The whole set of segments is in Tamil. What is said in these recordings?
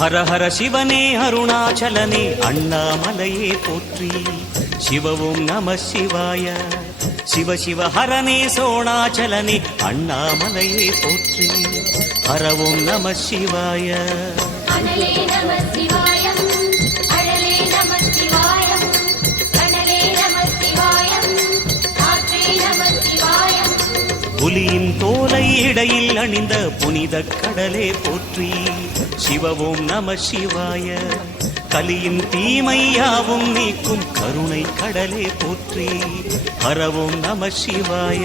ஹர ஹர சிவனே அருணாச்சலனே அண்ணாமலையே போற்றி சிவவும் நம சிவாய சிவ சிவ ஹரனே சோணாச்சலனே அண்ணாமலையே போற்றி ஹரவும் நம சிவாய புலியின் தோலை இடையில் அணிந்த புனித கடலே போற்றி சிவவும் நம சிவாய கலியின் தீமையாவும் நீக்கும் கருணை கடலே போற்றி ஹரவும் நம சிவாய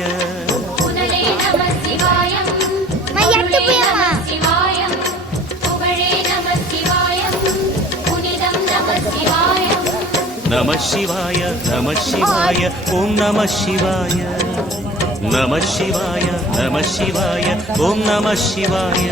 நம சிவாய நம சிவாய ஓம் நம சிவாய நம சிவாய நம சிவாய ஓம் நம சிவாய